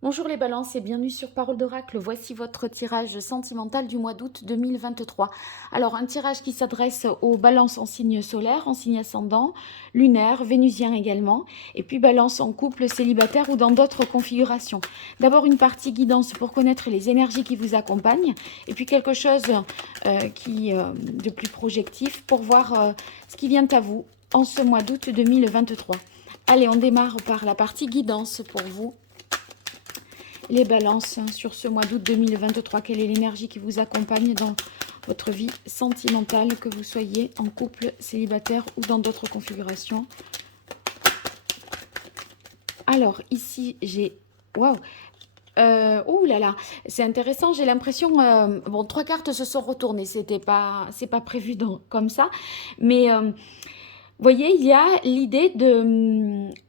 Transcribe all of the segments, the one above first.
Bonjour les balances et bienvenue sur Parole d'Oracle. Voici votre tirage sentimental du mois d'août 2023. Alors un tirage qui s'adresse aux balances en signe solaire, en signe ascendant, lunaire, vénusien également, et puis balance en couple, célibataire ou dans d'autres configurations. D'abord une partie guidance pour connaître les énergies qui vous accompagnent, et puis quelque chose de plus projectif pour voir ce qui vient à vous en ce mois d'août 2023. Allez, on démarre par la partie guidance pour vous. Les balances sur ce mois d'août 2023, quelle est l'énergie qui vous accompagne dans votre vie sentimentale, que vous soyez en couple, célibataire ou dans d'autres configurations. Alors ici j'ai... Waouh. Ouh là là, c'est intéressant, j'ai l'impression... bon, 3 cartes se sont retournées, c'est pas prévu comme ça, mais... voyez, il y a l'idée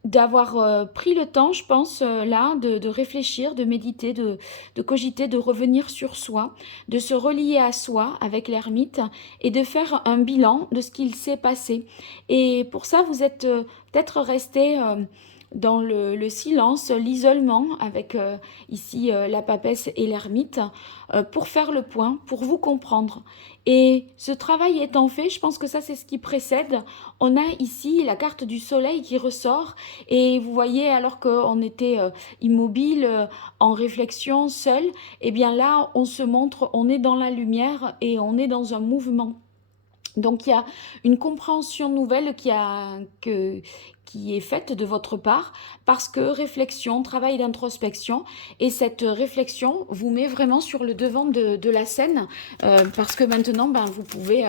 d'avoir pris le temps, je pense, là, de réfléchir, de méditer, de cogiter, de revenir sur soi, de se relier à soi avec l'ermite et de faire un bilan de ce qu'il s'est passé. Et pour ça, vous êtes peut-être resté dans le silence, l'isolement, avec ici la papesse et l'ermite, pour faire le point, pour vous comprendre. Et ce travail étant fait, je pense que ça c'est ce qui précède. On a ici la carte du soleil qui ressort et vous voyez, alors qu'on était immobile, en réflexion, seul, et bien là on se montre, on est dans la lumière et on est dans un mouvement. Donc il y a une compréhension nouvelle qui est faite de votre part parce que réflexion, travail d'introspection, et cette réflexion vous met vraiment sur le devant de la scène, parce que maintenant vous pouvez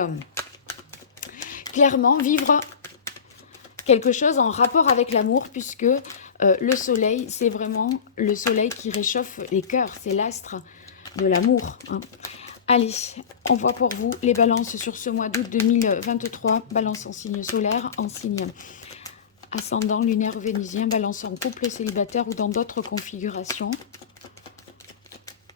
clairement vivre quelque chose en rapport avec l'amour, puisque le soleil, c'est vraiment le soleil qui réchauffe les cœurs, c'est l'astre de l'amour, hein. Allez, on voit pour vous les balances sur ce mois d'août 2023. Balance en signe solaire, en signe ascendant, lunaire, vénusien, balance en couple, célibataire ou dans d'autres configurations.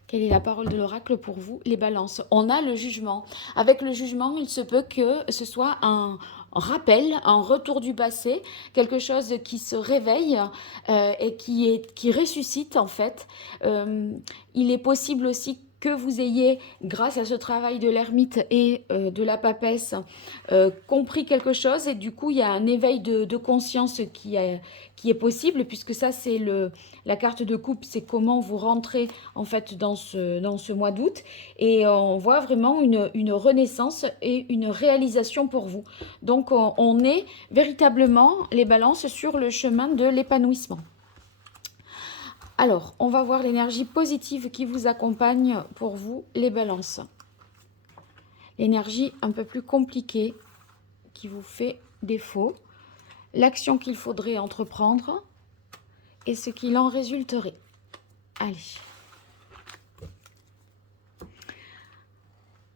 Quelle est la parole de l'oracle pour vous, les balances? On a le jugement. Avec le jugement, il se peut que ce soit un rappel, un retour du passé, quelque chose qui se réveille et qui ressuscite en fait. Il est possible aussi que vous ayez, grâce à ce travail de l'ermite et de la papesse, compris quelque chose, et du coup il y a un éveil de conscience qui est possible, puisque ça c'est la carte de coupe, c'est comment vous rentrez en fait dans ce mois d'août, et on voit vraiment une renaissance et une réalisation pour vous. Donc on est véritablement, les balances, sur le chemin de l'épanouissement. Alors, on va voir l'énergie positive qui vous accompagne pour vous, les balances. L'énergie un peu plus compliquée qui vous fait défaut, l'action qu'il faudrait entreprendre et ce qu'il en résulterait. Allez.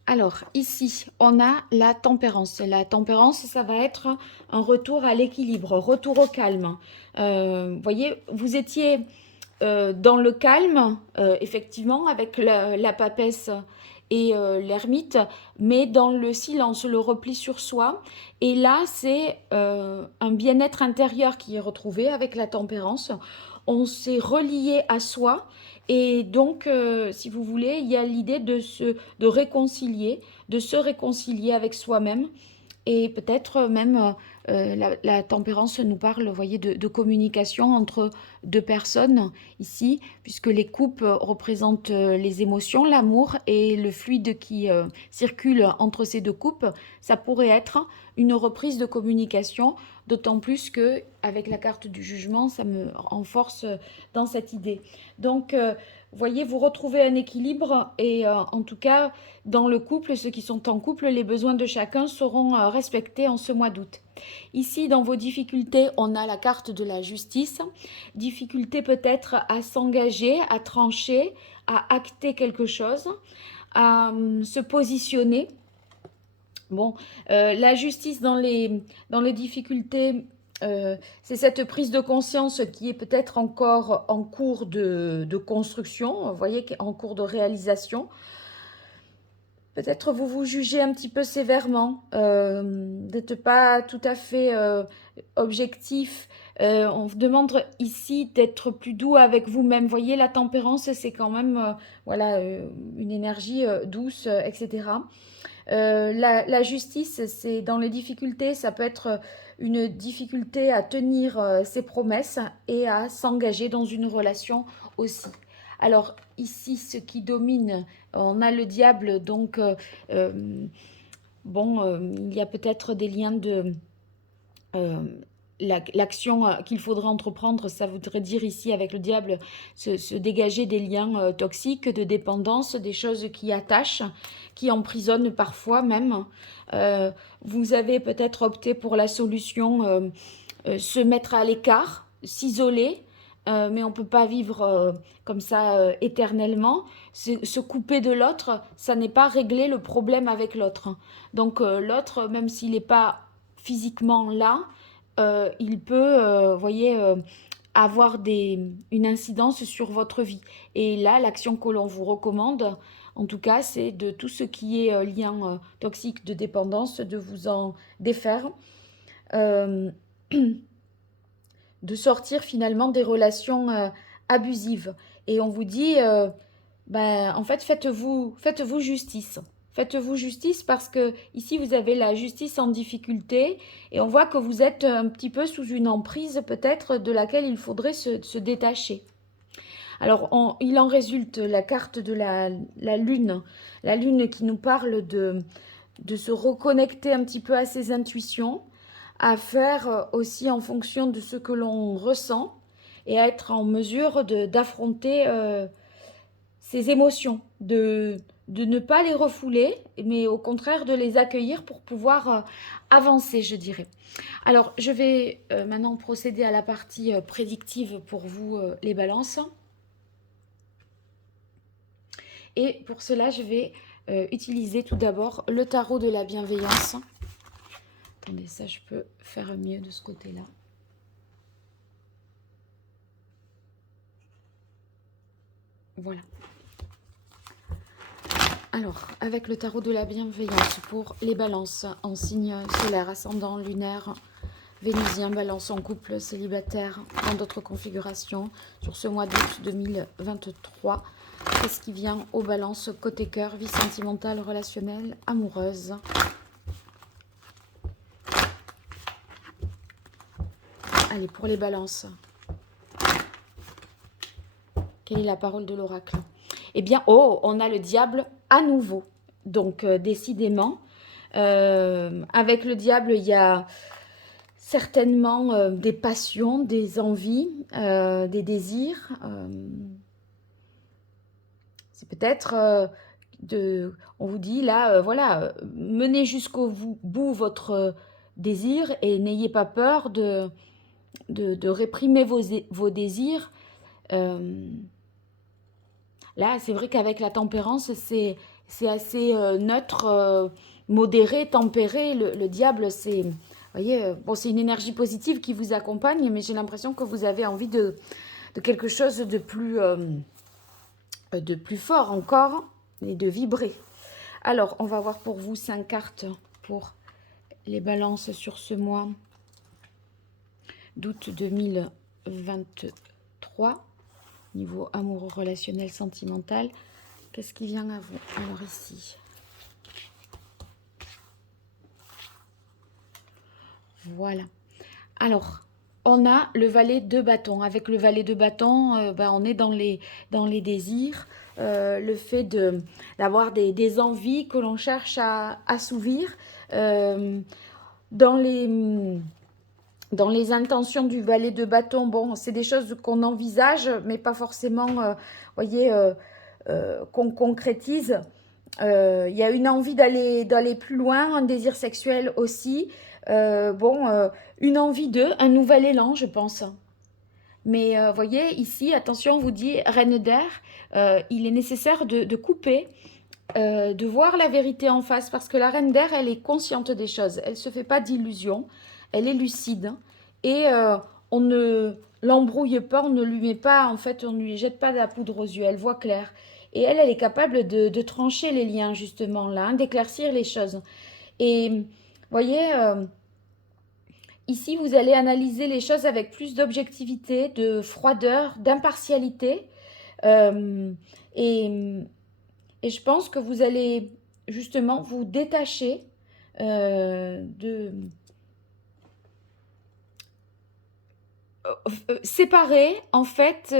Alors, ici, on a la tempérance. La tempérance, ça va être un retour à l'équilibre, retour au calme. Vous voyez, vous étiez dans le calme, effectivement, avec la papesse et l'ermite, mais dans le silence, le repli sur soi. Et là, c'est un bien-être intérieur qui est retrouvé avec la tempérance. On s'est relié à soi. Et donc, si vous voulez, il y a l'idée de réconcilier, de se réconcilier avec soi-même. Et peut-être même la tempérance nous parle, vous voyez, de communication entre deux personnes ici, puisque les coupes représentent les émotions, l'amour et le fluide qui circule entre ces deux coupes. Ça pourrait être une reprise de communication, d'autant plus que avec la carte du jugement, ça me renforce dans cette idée. Donc, vous voyez, vous retrouvez un équilibre et en tout cas, dans le couple, ceux qui sont en couple, les besoins de chacun seront respectés en ce mois d'août. Ici, dans vos difficultés, on a la carte de la justice. Difficulté peut-être à s'engager, à trancher, à acter quelque chose, à se positionner. Bon, la justice dans les difficultés, c'est cette prise de conscience qui est peut-être encore en cours de construction, vous voyez, en cours de réalisation. Peut-être vous vous jugez un petit peu sévèrement, d'être pas tout à fait objectif On vous demande ici d'être plus doux avec vous-même. Vous voyez, la tempérance, c'est quand même voilà, une énergie douce, etc. La justice, c'est dans les difficultés, ça peut être une difficulté à tenir ses promesses et à s'engager dans une relation aussi. Alors ici, ce qui domine, on a le diable, donc bon, il y a peut-être des liens de... l'action qu'il faudrait entreprendre, ça voudrait dire ici avec le diable, se dégager des liens toxiques, de dépendance, des choses qui attachent, qui emprisonnent parfois même. Vous avez peut-être opté pour la solution se mettre à l'écart, s'isoler, mais on ne peut pas vivre comme ça éternellement. Se couper de l'autre, ça n'est pas régler le problème avec l'autre. Donc l'autre, même s'il n'est pas physiquement là, il peut, voyez, avoir une incidence sur votre vie. Et là, l'action que l'on vous recommande, en tout cas, c'est de tout ce qui est lien toxique de dépendance, de vous en défaire. Euh, de sortir finalement des relations abusives. Et on vous dit, ben, en fait, faites-vous justice. Faites-vous justice parce que ici, vous avez la justice en difficulté et on voit que vous êtes un petit peu sous une emprise peut-être de laquelle il faudrait se détacher. Alors, il en résulte la carte de la lune qui nous parle de se reconnecter un petit peu à ses intuitions, à faire aussi en fonction de ce que l'on ressent et à être en mesure d'affronter ses émotions, de ne pas les refouler, mais au contraire de les accueillir pour pouvoir avancer, je dirais. Alors, je vais maintenant procéder à la partie prédictive pour vous, les balances. Et pour cela, je vais utiliser tout d'abord le tarot de la bienveillance. Attendez, ça, je peux faire mieux de ce côté-là. Voilà. Alors, avec le tarot de la bienveillance pour les balances en signe solaire, ascendant, lunaire, vénusien, balance en couple, célibataire, dans d'autres configurations, sur ce mois d'août 2023, qu'est-ce qui vient aux balances côté cœur, vie sentimentale, relationnelle, amoureuse? Allez, pour les balances, quelle est la parole de l'oracle? Eh bien, oh, on a le diable à nouveau. Donc, décidément, avec le diable, il y a certainement des passions, des envies, des désirs. C'est peut-être on vous dit là, voilà, menez jusqu'au bout votre désir et n'ayez pas peur de réprimer vos désirs. Là, c'est vrai qu'avec la tempérance, c'est assez neutre, modéré, tempéré. Le diable, c'est, vous voyez, bon, c'est une énergie positive qui vous accompagne, mais j'ai l'impression que vous avez envie de quelque chose de plus fort encore et de vibrer. Alors, on va voir pour vous 5 cartes pour les balances sur ce mois d'août 2023. Niveau amoureux, relationnel, sentimental. Qu'est-ce qui vient à vous? Alors ici. Voilà. Alors, on a le valet de bâton. Avec le valet de bâton, ben, on est dans les désirs. Le fait d'avoir des envies que l'on cherche à assouvir. Dans les intentions du valet de bâton, bon, c'est des choses qu'on envisage, mais pas forcément, voyez, qu'on concrétise. Il y a une envie d'aller plus loin, un désir sexuel aussi. Une envie un nouvel élan, je pense. Mais voyez, ici, attention, on vous dit, reine d'air, il est nécessaire de couper, de voir la vérité en face, parce que la reine d'air, elle est consciente des choses. Elle ne se fait pas d'illusions, elle est lucide. Et on ne l'embrouille pas, on ne lui met pas, en fait, on ne lui jette pas de la poudre aux yeux, elle voit clair. Et elle est capable de trancher les liens, justement, là, hein, d'éclaircir les choses. Et, voyez, ici, vous allez analyser les choses avec plus d'objectivité, de froideur, d'impartialité. Euh, et, et je pense que vous allez justement vous détacher de séparer en fait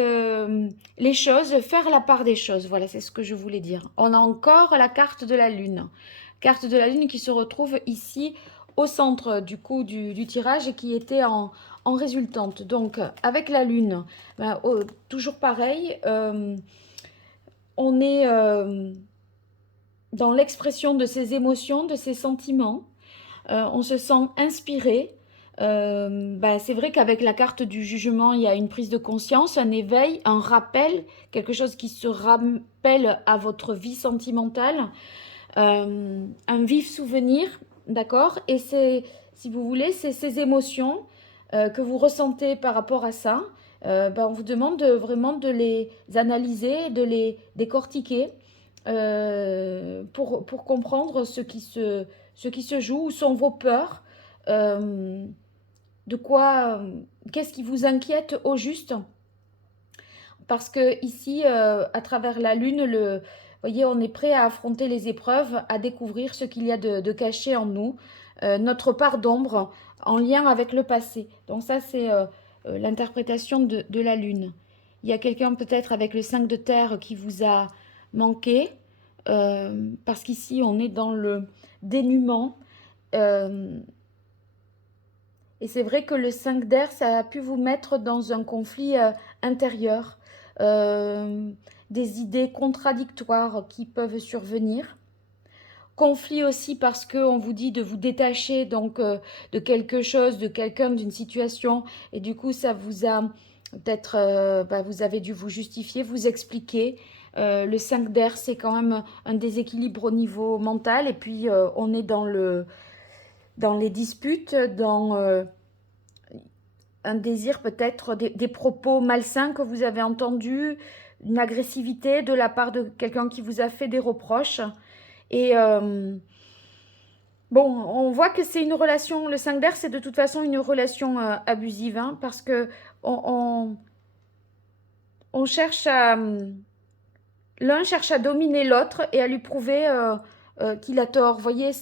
les choses, faire la part des choses. Voilà, c'est ce que je voulais dire. On a encore la carte de la lune. Carte de la lune qui se retrouve ici au centre du coup du tirage et qui était en résultante. Donc avec la lune, ben, toujours pareil, on est dans l'expression de ses émotions, de ses sentiments. On se sent inspiré. Ben, c'est vrai qu'avec la carte du jugement, il y a une prise de conscience, un éveil, un rappel, quelque chose qui se rappelle à votre vie sentimentale, un vif souvenir, d'accord? Et c'est, si vous voulez, c'est ces émotions que vous ressentez par rapport à ça. Ben, on vous demande vraiment de les analyser, de les décortiquer pour comprendre ce qui se joue, où sont vos peurs, euh, de quoi, qu'est-ce qui vous inquiète au juste. Parce que ici, à travers la lune, voyez, on est prêt à affronter les épreuves, à découvrir ce qu'il y a de caché en nous, notre part d'ombre en lien avec le passé. Donc ça, c'est l'interprétation de la lune. Il y a quelqu'un peut-être avec le 5 de terre qui vous a manqué, parce qu'ici, on est dans le dénuement. Euh, et c'est vrai que le 5 d'air, ça a pu vous mettre dans un conflit intérieur, euh, des idées contradictoires qui peuvent survenir. Conflit aussi parce qu'on vous dit de vous détacher donc de quelque chose, de quelqu'un, d'une situation, et du coup ça vous a peut-être, bah, vous avez dû vous justifier, vous expliquer. Le 5 d'air, c'est quand même un déséquilibre au niveau mental, et puis on est dans les disputes, dans un désir peut-être, des propos malsains que vous avez entendus, une agressivité de la part de quelqu'un qui vous a fait des reproches. Et bon, on voit que c'est une relation, le 5 d'air, c'est de toute façon une relation abusive, hein, parce que on, on cherche à... L'un cherche à dominer l'autre et à lui prouver qu'il a tort. Vous voyez,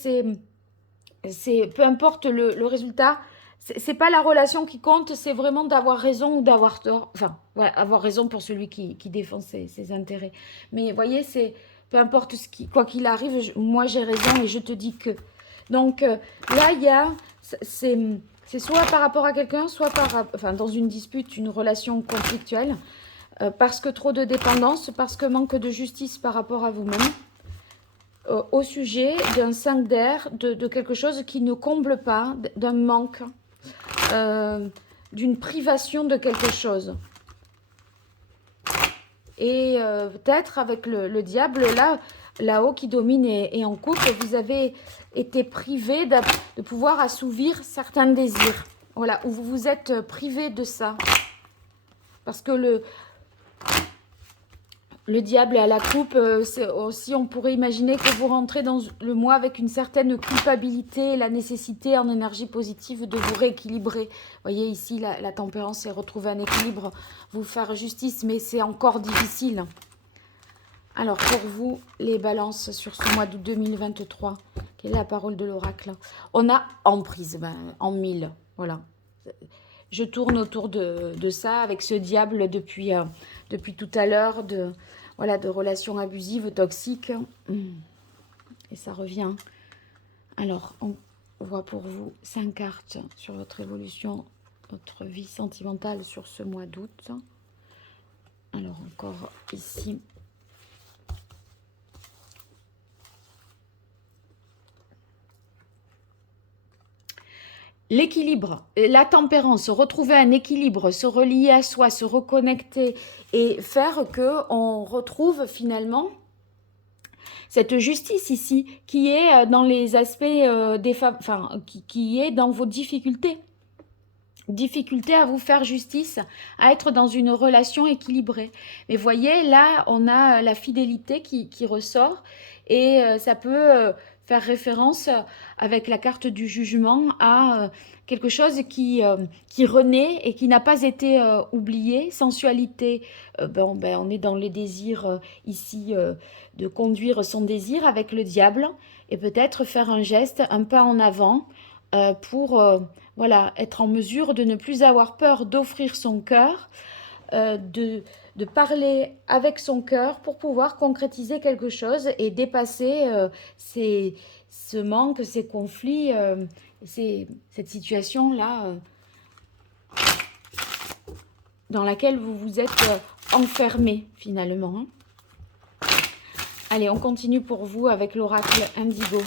peu importe le résultat, c'est pas la relation qui compte, c'est vraiment d'avoir raison ou d'avoir tort. Enfin, ouais, avoir raison pour celui qui défend ses intérêts. Mais vous voyez, c'est peu importe quoi qu'il arrive, moi j'ai raison et je te dis que. Donc là, il y a, c'est soit par rapport à quelqu'un, soit enfin, dans une dispute, une relation conflictuelle, parce que trop de dépendance, parce que manque de justice par rapport à vous-même au sujet d'un 5 d'air, de quelque chose qui ne comble pas, d'un manque, d'une privation de quelque chose. Et peut-être avec le diable là-haut qui domine et en couple, vous avez été privé de pouvoir assouvir certains désirs. Voilà, où vous vous êtes privé de ça. Parce que le diable à la coupe, aussi on pourrait imaginer que vous rentrez dans le mois avec une certaine culpabilité, la nécessité en énergie positive de vous rééquilibrer. Vous voyez ici, la tempérance, c'est retrouver un équilibre, vous faire justice, mais c'est encore difficile. Alors pour vous, les balances sur ce mois d'août 2023, quelle est la parole de l'oracle? On a emprise, en 1000, voilà. Je tourne autour de ça avec ce diable depuis tout à l'heure, de relations abusives, toxiques. Et ça revient. Alors, on voit pour vous 5 cartes sur votre évolution, votre vie sentimentale sur ce mois d'août. Alors, encore ici. L'équilibre, la tempérance, retrouver un équilibre, se relier à soi, se reconnecter et faire que on retrouve finalement cette justice ici qui est dans les aspects qui est dans vos difficultés. Difficulté à vous faire justice, à être dans une relation équilibrée. Mais voyez, là, on a la fidélité qui ressort et ça peut faire référence avec la carte du jugement à quelque chose qui renaît et qui n'a pas été oublié. Sensualité, on est dans le désir ici de conduire son désir avec le diable et peut-être faire un geste, un pas en avant pour voilà, être en mesure de ne plus avoir peur d'offrir son cœur, de parler avec son cœur pour pouvoir concrétiser quelque chose et dépasser ce manque, ces conflits, cette situation-là dans laquelle vous vous êtes enfermé finalement. Hein. Allez, on continue pour vous avec l'oracle Indigo.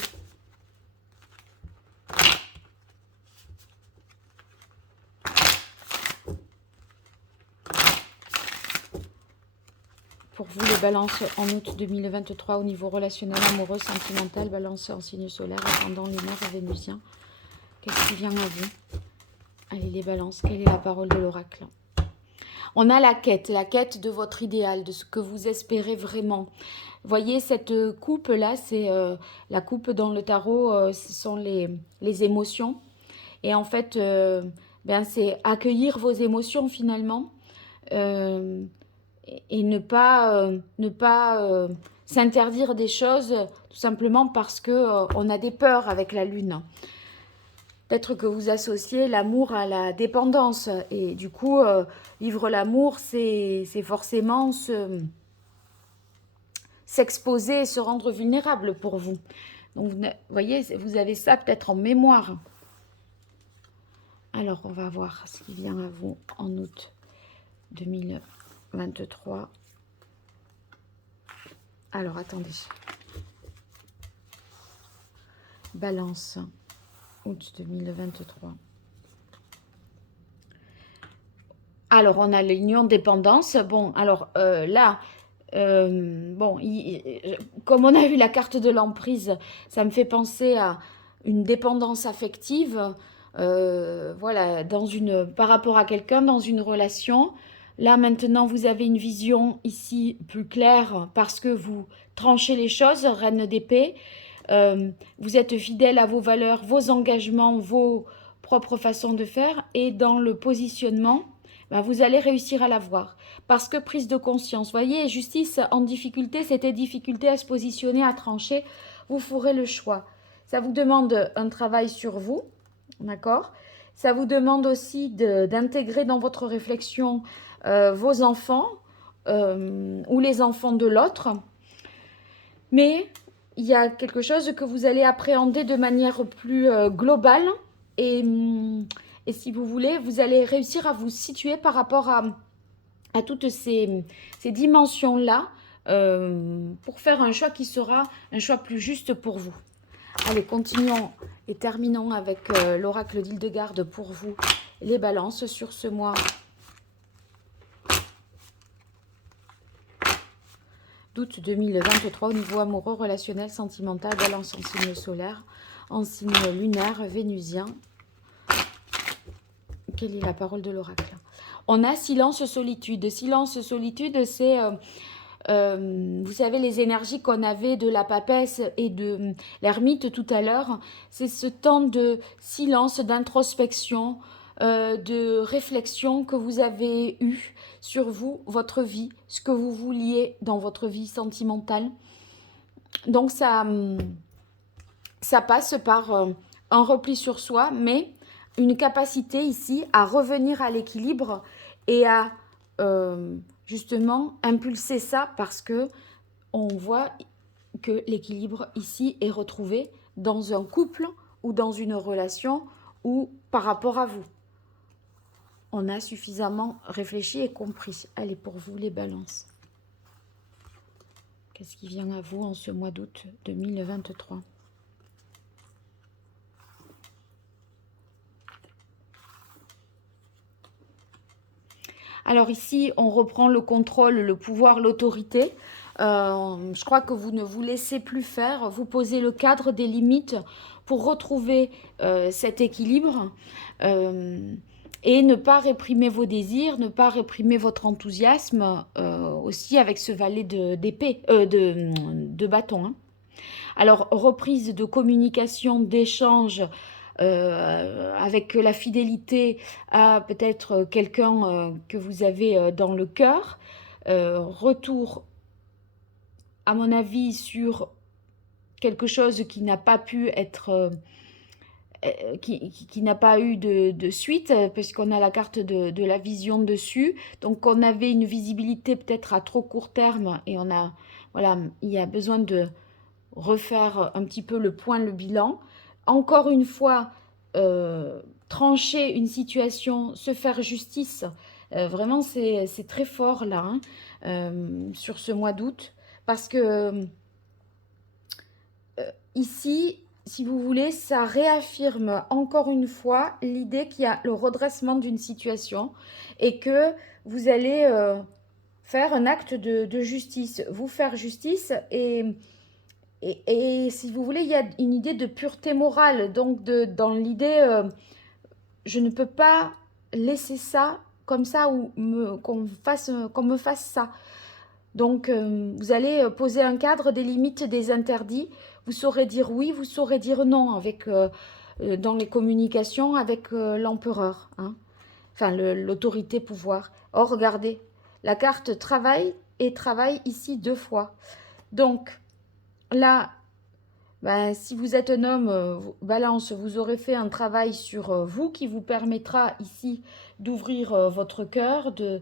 Pour vous, les balances en août 2023 au niveau relationnel, amoureux, sentimental, balance en signe solaire, ascendant lunaire et vénusien. Qu'est-ce qui vient à vous? Allez, les balances, quelle est la parole de l'oracle? On a la quête de votre idéal, de ce que vous espérez vraiment. Voyez, cette coupe-là, c'est la coupe dans le tarot, ce sont les émotions. Et en fait, c'est accueillir vos émotions finalement. Et ne pas s'interdire des choses tout simplement parce qu'on a des peurs avec la lune. Peut-être que vous associez l'amour à la dépendance et du coup, vivre l'amour, c'est forcément s'exposer et se rendre vulnérable pour vous. Donc, vous voyez, vous avez ça peut-être en mémoire. Alors, on va voir ce qui vient à vous en août 2023. Alors, attendez. Balance, août 2023. Alors, on a l'union dépendance. Bon, alors là, comme on a vu la carte de l'emprise, ça me fait penser à une dépendance affective. Voilà, par rapport à quelqu'un, dans une relation. Là, maintenant, vous avez une vision ici plus claire parce que vous tranchez les choses, reine d'épée. Vous êtes fidèle à vos valeurs, vos engagements, vos propres façons de faire. Et dans le positionnement, vous allez réussir à l'avoir. Parce que prise de conscience, voyez, justice en difficulté, c'était difficulté à se positionner, à trancher. Vous ferez le choix. Ça vous demande un travail sur vous, d'accord? Ça vous demande aussi d'intégrer dans votre réflexion vos enfants ou les enfants de l'autre. Mais il y a quelque chose que vous allez appréhender de manière plus globale et si vous voulez, vous allez réussir à vous situer par rapport à toutes ces dimensions-là pour faire un choix qui sera un choix plus juste pour vous. Allez, continuons et terminons avec l'oracle d'Hildegarde pour vous, les balances sur ce mois d'août 2023 au niveau amoureux, relationnel, sentimental, balance en signe solaire, en signe lunaire, vénusien. Quelle est la parole de l'oracle? On a silence, solitude. Silence, solitude, c'est... vous savez, les énergies qu'on avait de la papesse et de l'ermite tout à l'heure, c'est ce temps de silence, d'introspection, de réflexion que vous avez eu sur vous, votre vie, ce que vous vouliez dans votre vie sentimentale. Donc ça passe par un repli sur soi, mais une capacité ici à revenir à l'équilibre et à justement impulser ça parce que on voit que l'équilibre ici est retrouvé dans un couple ou dans une relation ou par rapport à vous. On a suffisamment réfléchi et compris. Allez, pour vous les balances. Qu'est-ce qui vient à vous en ce mois d'août 2023? Alors ici, on reprend le contrôle, le pouvoir, l'autorité. Je crois que vous ne vous laissez plus faire. Vous posez le cadre des limites pour retrouver cet équilibre et ne pas réprimer vos désirs, ne pas réprimer votre enthousiasme aussi avec ce valet d'épée, de bâton. Hein. Alors, reprise de communication, d'échange avec la fidélité à peut-être quelqu'un que vous avez dans le cœur. Retour, à mon avis, sur quelque chose qui n'a pas pu être... qui n'a pas eu de suite, puisqu'on a la carte de la vision dessus. Donc, on avait une visibilité peut-être à trop court terme et on a, voilà, il y a besoin de refaire un petit peu le point, le bilan. Encore une fois, trancher une situation, se faire justice, vraiment c'est très fort là, hein, sur ce mois d'août, parce que ici, si vous voulez, ça réaffirme encore une fois l'idée qu'il y a le redressement d'une situation et que vous allez faire un acte de justice, vous faire justice et si vous voulez, il y a une idée de pureté morale. Donc, dans l'idée, je ne peux pas laisser ça comme ça ou qu'on me fasse ça. Donc, vous allez poser un cadre, des limites, des interdits. Vous saurez dire oui, vous saurez dire non avec, dans les communications avec l'empereur, hein. Enfin, l'autorité pouvoir. Oh, regardez, la carte travail et travail ici 2 fois. Donc, là, ben, si vous êtes un homme, balance, vous aurez fait un travail sur vous qui vous permettra ici d'ouvrir votre cœur euh,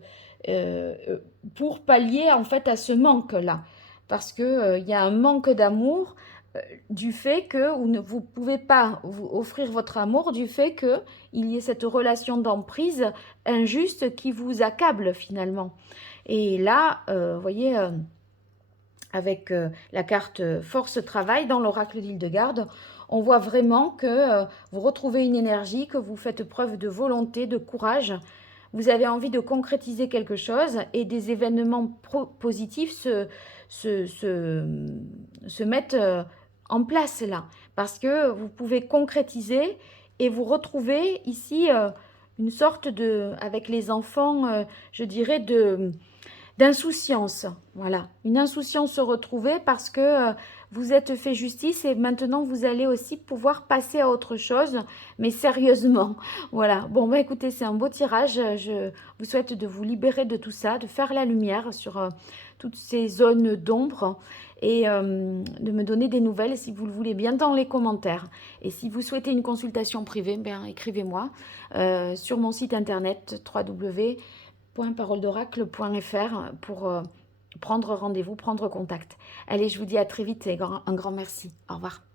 euh, pour pallier en fait à ce manque-là. Parce que il y a un manque d'amour du fait que vous ne vous pouvez pas vous offrir votre amour, du fait qu'il y ait cette relation d'emprise injuste qui vous accable finalement. Et là, vous voyez avec la carte force travail dans l'oracle d'Hildegarde, on voit vraiment que vous retrouvez une énergie, que vous faites preuve de volonté, de courage. Vous avez envie de concrétiser quelque chose et des événements positifs se mettent en place là. Parce que vous pouvez concrétiser et vous retrouvez ici une sorte de, avec les enfants, je dirais, d'insouciance, voilà, une insouciance retrouvée parce que vous êtes fait justice et maintenant vous allez aussi pouvoir passer à autre chose, mais sérieusement, voilà. Bon, bah écoutez, c'est un beau tirage, je vous souhaite de vous libérer de tout ça, de faire la lumière sur toutes ces zones d'ombre et de me donner des nouvelles si vous le voulez bien dans les commentaires. Et si vous souhaitez une consultation privée, ben, écrivez-moi sur mon site internet www.paroledoracle.fr pour prendre rendez-vous, prendre contact. Allez, je vous dis à très vite et un grand merci. Au revoir.